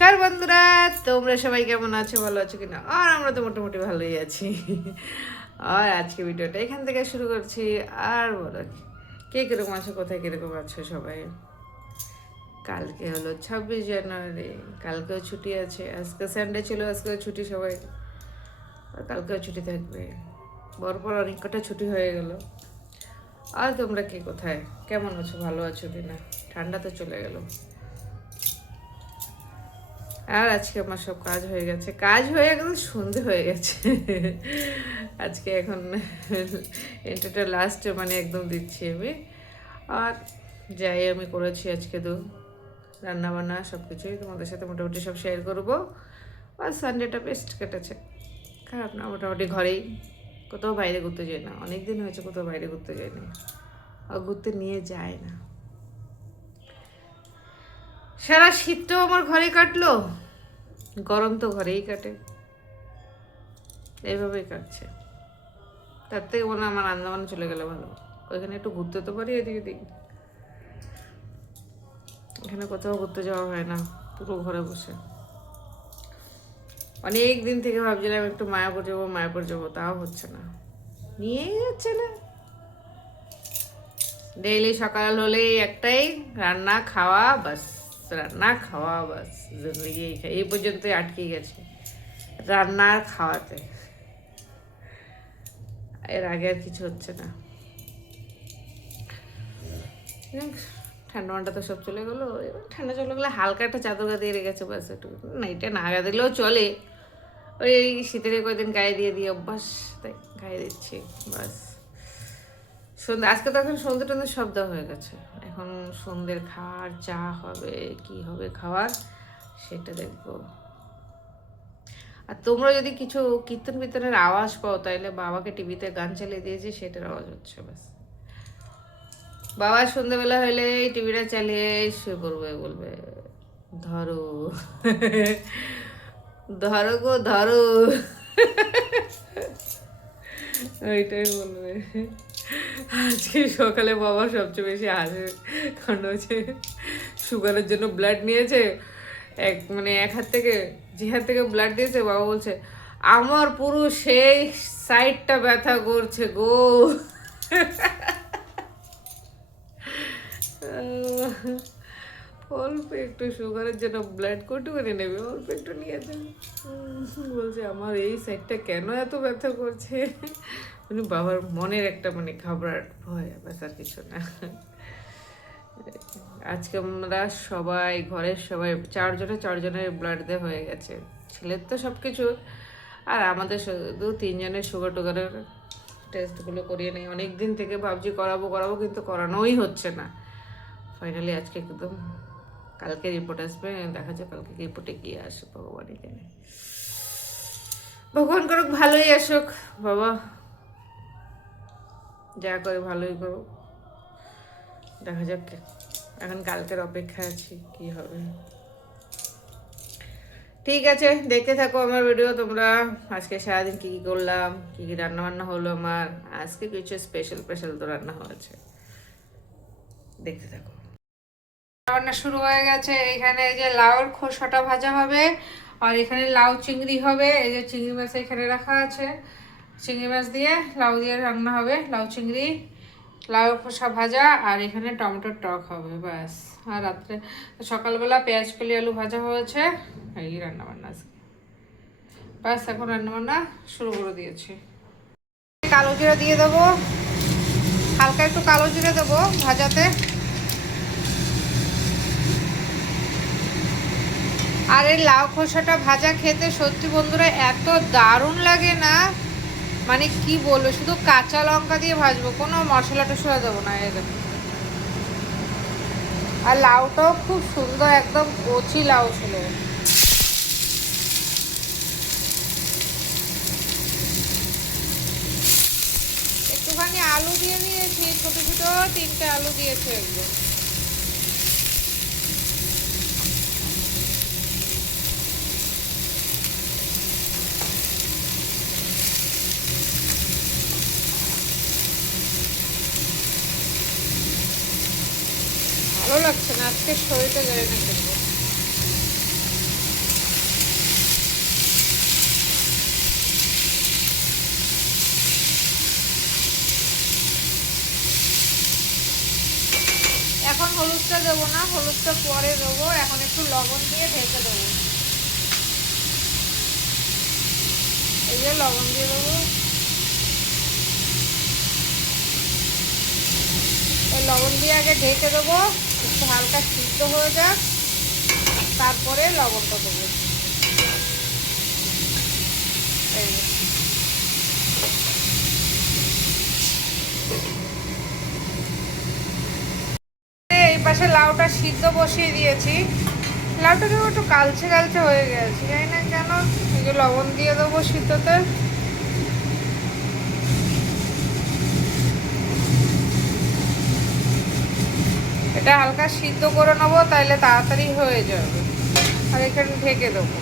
নমস্কার বন্ধুরা, তোমরা সবাই কেমন আছো, ভালো আছো কিনা? আর আমরা তো মোটামুটি ভালোই আছি। আর আজকে ভিডিওটা এখান থেকে শুরু করছি। আর বলো, কে কিরকম আছো, কোথায় কিরকম আছো সবাই? কালকে হলো 26 জানুয়ারি, কালকেও ছুটি আছে। আজকে সানডে ছিল, আজকেও ছুটি সবাই, আর কালকেও ছুটি থাকবে। পরপর অনেক কটা ছুটি হয়ে গেল। আর তোমরা কে কোথায় কেমন আছো, ভালো আছো কিনা? ঠান্ডা তো চলে গেল। আর আজকে আমার সব কাজ হয়ে গেছে, কাজ হয়ে গেছে, সন্ধে হয়ে গেছে। আজকে এখন এন্টারটা লাস্ট মানে একদম দিচ্ছি আমি। আর যাই আমি করেছি আজকে তো রান্নাবান্না সব কিছুই তোমাদের সাথে মোটামুটি সব শেয়ার করবো। আর সানডেটা বেস্ট কেটেছে, খারাপ না। মোটামুটি ঘরেই, কোথাও বাইরে ঘুরতে যাই না, অনেক দিন হয়েছে কোথাও বাইরে ঘুরতে যাই না, আর ঘুরতে নিয়ে যায় না। সারা শীতটাও আমার ঘরে কাটলো, গরম তো ঘরেই কাটে, এইভাবেই কাটছে। তার থেকে মনে হয় আমার আন্দামান চলে গেলে ভালো, ওইখানে একটু ঘুরতে তো পারি এদিক ওদিক। এখানে কোথাও ঘুরতে যাওয়া হয় না, পুরো ঘরে বসে। অনেক দিন থেকে ভাবছিলাম একটু মায়াপুর যাবো, মায়াপুর যাবো, তাও হচ্ছে না, নিয়েই যাচ্ছে না। ডেইলি সকাল হলেই একটাই, রান্না খাওয়া বাস, রান্না খাওয়া বাস। জিন্দগি এই পর্যন্তই আটকে গেছে, রান্না আর খাওয়াতে। এর আগে আর কিছু হচ্ছে না। ঠান্ডা মান্ডা তো সব চলে গেলো, এবার ঠান্ডা চলে গেলে হালকা একটা চাদর গায়ে রেখেছে বাস, একটু না, এটা না গায়ে দিলেও চলে। ওই শীতের কয়েকদিন গায়ে দিয়ে দিয়ে অভ্যাস, তাই গায়ে দিচ্ছি বাস। সন্ধ্যে আজকে তো এখন সন্ধ্যে টন্ধে সব দেওয়া হয়ে গেছে, এখন সন্ধ্যের খাওয়ার চা হবে, কি হবে খাওয়ার সেটা দেখবো। আর তোমরা যদি কিছু কীর্তন বির্তনের আওয়াজ পাও, তাইলে বাবাকে টিভিতে গান চালিয়ে দিয়েছি, সেটার আওয়াজ হচ্ছে বাস। বাবা সন্ধ্যেবেলা হলে টিভিটা চালিয়ে শুয়ে পড়বে, বলবে ধরো ধরো গো ধরো, ওইটাই বলবে। আজকে সকালে বাবা সবচেয়ে বেশি হাসে কারণ হচ্ছে সুগারের জন্য ব্লাড নিয়েছে, এক হাত থেকে, যে হাত থেকে ব্লাড দিয়েছে, বাবা বলছে আমার পুরো সেই সাইডটা ব্যথা করছে গো। অল্প একটু সুগারের জন্য ব্লাড কোটি করে নেবে, অল্প একটু নিয়ে যাবে। বলছে আমার এই সাইডটা কেন এত ব্যথা করছে। মানে বাবার মনের একটা ঘাবড়াট ভয়, ব্যথার কিছু না। আজকে আমরা সবাই, ঘরের সবাই চারজনের ব্লাড দেওয়া হয়ে গেছে। ছেলের তো সব কিছু, আর আমাদের শুধু 3জনের সুগার টুগারের টেস্টগুলো করিয়ে নেই। অনেক দিন থেকে ভাবছি করাবো কিন্তু করানোই হচ্ছে না। ফাইনালি আজকে একদম, কালকে রিপোর্ট আসবে, দেখা যাক কালকে রিপোর্টে কি আসে, ভগবানই জানে। ভগবান করুক ভালোই আসুক, বাবা যা করে ভালোই করুক, দেখা যাক। এখন কালকের অপেক্ষা আছি কি হবে। ঠিক আছে, দেখতে থাকো আমার ভিডিও তোমরা। আজকে সারাদিন কী কী করলাম, কী কী রান্নাবান্না হলো আমার। আজকে কিছু স্পেশাল তো রান্না হয়েছে, দেখতে থাকো। রান্না শুরু হয়ে গেছে। এখানে এই যে লাউর খোসাটা ভাজা হবে, আর এখানে লাউ চিংড়ি হবে। এই যে চিংড়ি মাছ এখানে রাখা আছে, চিংড়ি মাছ দিয়ে লাউ দিয়ে রান্না হবে, লাউ চিংড়ি, লাউ খোসা ভাজা, আর এখানে টমেটোর টক হবে ব্যাস। আর রাত্রে সকালবেলা পেঁয়াজ কলি আলু ভাজা হয়েছে, এই রান্নাবান্না ব্যাস। এখন রান্নাবান্না শুরু করে দিয়েছি। কালো জিরা দিয়ে দেবো, হালকা একটু কালো জিরে দেবো ভাজাতে। আর এই লাউ খোসাটা ভাজা খেতে সত্যি বন্ধুরা এত দারুণ লাগে না, মানে কি বলবো, শুধু কাঁচা লঙ্কা দিয়ে ভাজবো, কোনো মশলা টশলা দেবো না। এই দেখো, আর লাউটাও খুব সুন্দর, একদম কচি লাউ ছিল। একটুখানি আলু দিয়ে দিয়েছি, ছোট ছোট 3টে আলু দিয়েছি একদম। ভালো লাগছে না আজকে, শরীরটা যায় না কিন্তু। দেবো না, হলুদটা পরে দেবো। এখন একটু লবণ দিয়ে ঢেকে দেবো। এই যে লবণ দিয়ে দেবো। এই লবণ দিয়ে আগে ঢেকে দেবো, একটু হালকা সিদ্ধ হয়ে যাক, তারপরে লবণটা দেবো। এই পাশে লাউটা সিদ্ধ বসিয়ে দিয়েছি। লাউটা কেউ একটু কালচে কালচে হয়ে গেছে, জানি না কেন। এই যে লবণ দিয়ে দেবো সিদ্ধতে। এটা হালকা সিদ্ধ করে নেবো, তাইলে তাড়াতাড়ি হয়ে যাবে। আর এখানে ঢেকে দেবো।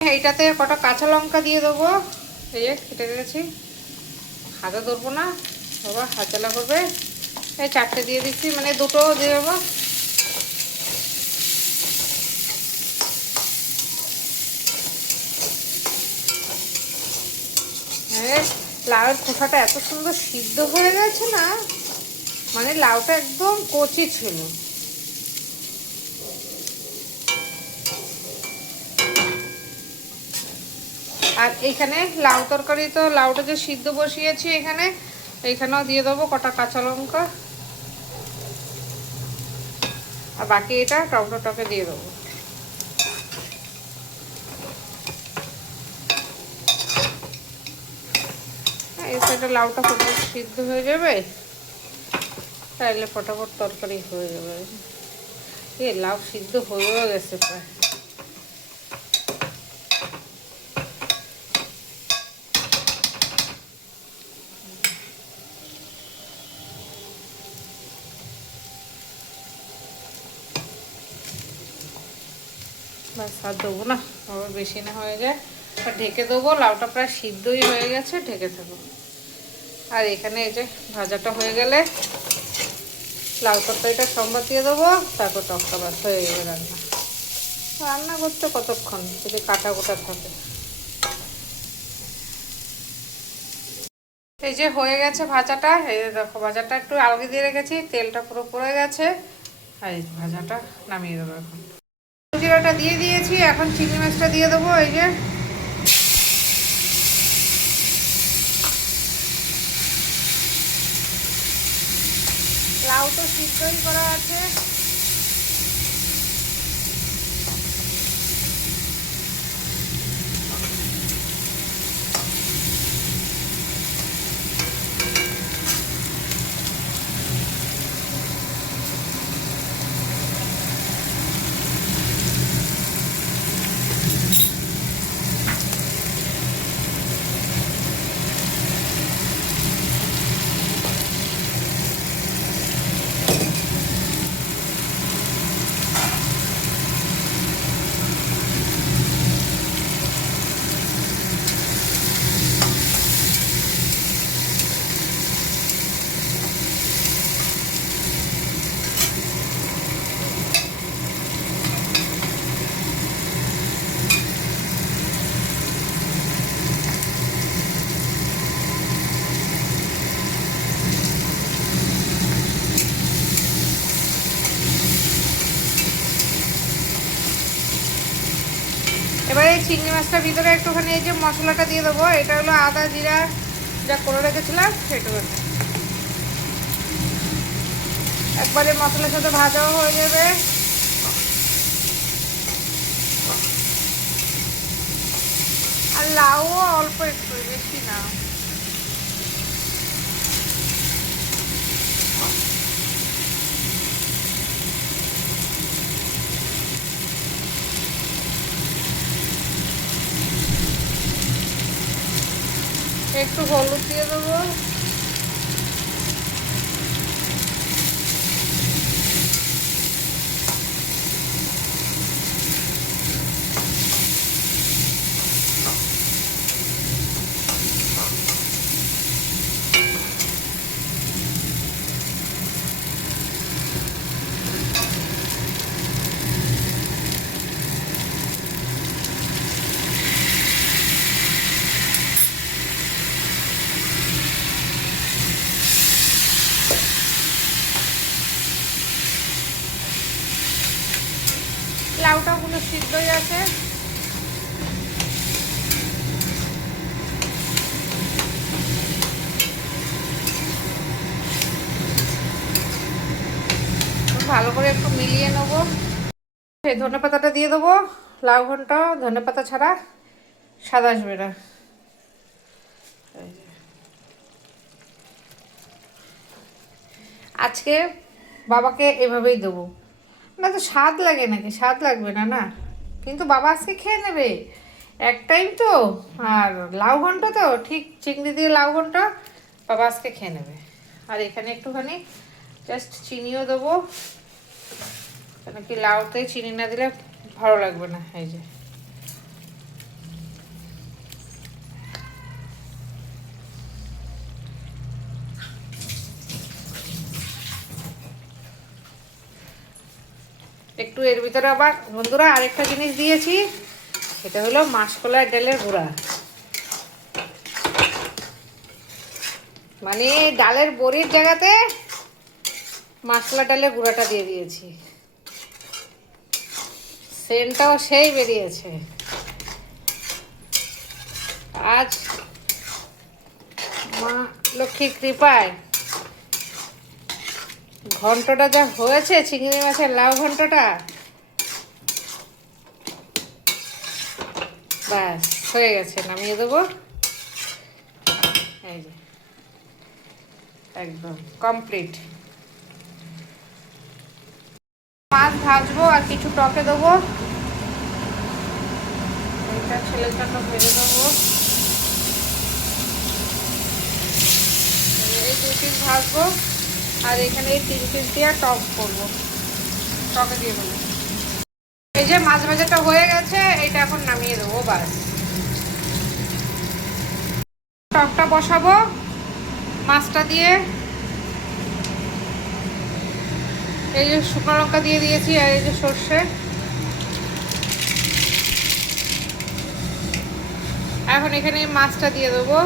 এইটাতে কটা কাঁচা লঙ্কা দিয়ে দেবো। এই যে কেটে রেখেছি, হাতে ধরবো না বাবা, হাতে লাগাবে। এই 4টে দিয়ে দিচ্ছি, মানে 2টো দিয়ে দেবো। হ্যাঁ, লাউয়ের খোসাটা এত সুন্দর সিদ্ধ হয়ে গেছে না, মানে লাউটা একদম কচি ছিল। আর এইখানে লাউ তরকারি, তো লাউটা যে সিদ্ধ বসিয়েছি এইখানেও দিয়ে দেবো কটা কাঁচা লঙ্কা। আর বাকি এটা টকে দিয়ে দেবো। এই সাইডে লাউটা ফটাফট সিদ্ধ হয়ে যাবে, তাইলে ফটাফট তরকারি হয়ে যাবে। লাউ সিদ্ধ হয়েও গেছে প্রায়। বাস আর দেবো না, আবার বেশি না হয়ে যায়। আর ঢেকে দেবো, লাউটা প্রায় সিদ্ধই হয়ে গেছে, ঢেকে দেবো। আর এখানে এই যে ভাজাটা হয়ে গেলে লাউ তরকারিটা সম্বাদ দিয়ে দেবো, তারপর টকটা বাস হয়ে যাবে রান্না। রান্না করতে কতক্ষণ, যদি কাটা গোটা থাকে। এই যে হয়ে গেছে ভাজাটা। এই দেখো, ভাজাটা একটু আলগি দিয়ে রেখেছি, তেলটা পুরো পড়ে গেছে। আর এই ভাজাটা নামিয়ে দেবো। এখন জিরাটা দিয়ে দিয়েছি, এখন চিংড়ি মাছটা দিয়ে দেবো। এই যে লাউ তো সিদ্ধই করা আছে। এবারে এই চিংড়ি মাছটার ভিতরে একটুখানি এই যে মশলাটা দিয়ে দেবো। এটা হলো আদা জিরা যা করে রেখেছিলাম সেটুখানি। একবারে মশলার সাথে ভাজাও হয়ে যাবে। আর লাউও অল্প একটু, বেশি না। একটু হলুদ দিয়ে দেবো। লাউটাও কোনো সিদ্ধই আছে। ভালো করে একটু মিলিয়ে নেবো। সেই ধনে পাতাটা দিয়ে দেবো। লাউ ঘন্ট ধনে পাতা ছাড়া স্বাদ আসবে না। আজকে বাবাকে এভাবেই দেবো। না তো স্বাদ লাগে নাকি? স্বাদ লাগবে না না, কিন্তু বাবা আজকে খেয়ে নেবে এক টাইম তো। আর লাউ ঘন্ট তো ঠিক চিংড়ি দিয়ে লাউ ঘন্ট বাবা আজকে খেয়ে নেবে। আর এখানে একটুখানি জাস্ট চিনিও দেবো, কেন কি লাউতে চিনি না দিলে ভালো লাগবে না। এই যে একটু এর ভিতরে আবার বন্ধুরা আরেকটা জিনিস দিয়েছি, সেটা হলো মাসকলাই ডালের গুঁড়া। মানে ডালের বড়ির জায়গাতে মাসকলাই ডালের গুঁড়াটা দিয়ে দিয়েছি। সেন্টটাও সেই বেরিয়েছে। আজ মা লক্ষ্মীর কৃপায় ঘন্টটা যা হয়েছে, চিংড়ি মাছের লাউ ঘন্টটা, ব্যাস হয়ে গেছে, নামিয়ে দেবো। এই যে একদম কমপ্লিট। মাছ ভাজবো আর কিছু টকে দেবো। এইটা ছেলের জন্য ভেজে দেবো। এই 2 পিস ভাজবো আর এখানে এই 3 পিস দিয়ে টক করবো, টকে দিয়ে দেবো। এই যে মাছ ভাজাটা হয়ে গেছে, এটা এখন নামিয়ে দেবো ব্যাস। টকটা বসাবো মাছটা দিয়ে। এই যে শুকনো লঙ্কা দিয়ে দিয়েছি আর এই যে সর্ষে। এখন এখানে মাছটা দিয়ে দেবো।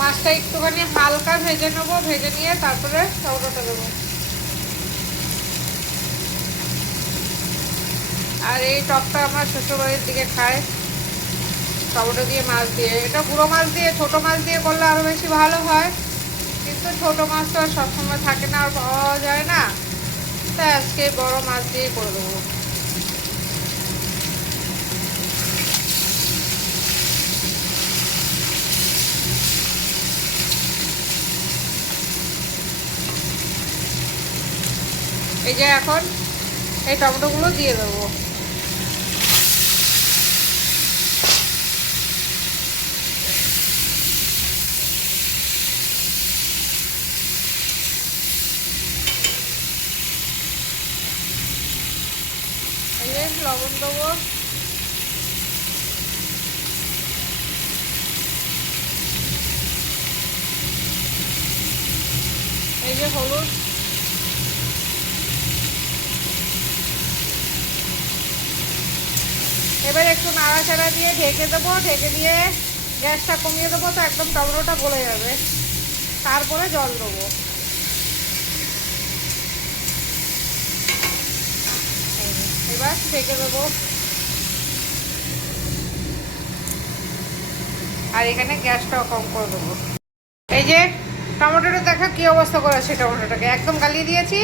মাছটা একটুখানি হালকা ভেজে নেবো, ভেজে নিয়ে তারপরে টমেটোটা দেবো। আর এই টকটা আমার শ্বশুরবাড়ির দিকে খায় টমেটো দিয়ে, মাছ দিয়ে। এটা গুঁড়ো মাছ দিয়ে, ছোট মাছ দিয়ে করলে আরো বেশি ভালো হয়, কিন্তু ছোট মাছ তো আর সবসময় থাকে না আর পাওয়া যায় না, তাই আজকে বড় মাছ দিয়ে করে দেবো। এই যে এখন এই টমেটোগুলো দিয়ে দেবো। এই যে লবণ দেবো। এই যে হলুদ। এবার একটু নাড়াচাড়া দিয়ে ঢেকে দেবো। ঢেকে দিয়ে গ্যাসটা কমিয়ে দেবো, তো একদম টমেটোটা গলে যাবে। তারপরে জল দেবো। এবার ঢেকে দেবো। আর এখানে গ্যাসটাও কম করে দেবো। এই যে টমেটোটা দেখো কি অবস্থা করেছে, টমেটোটাকে একদম গালিয়ে দিয়েছি।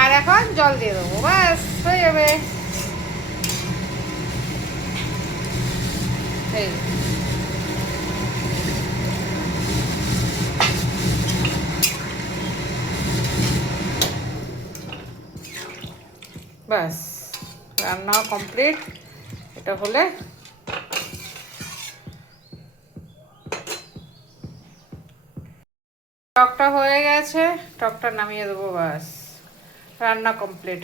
আর এখন জল দিয়ে দেবো, ব্যাস হয়ে যাবে। এই ব্যাস রান্না কমপ্লিট। এটা হলে টকটা হয়ে গেছে, টকটা নামিয়ে দেবো, ব্যাস রান্না কমপ্লিট।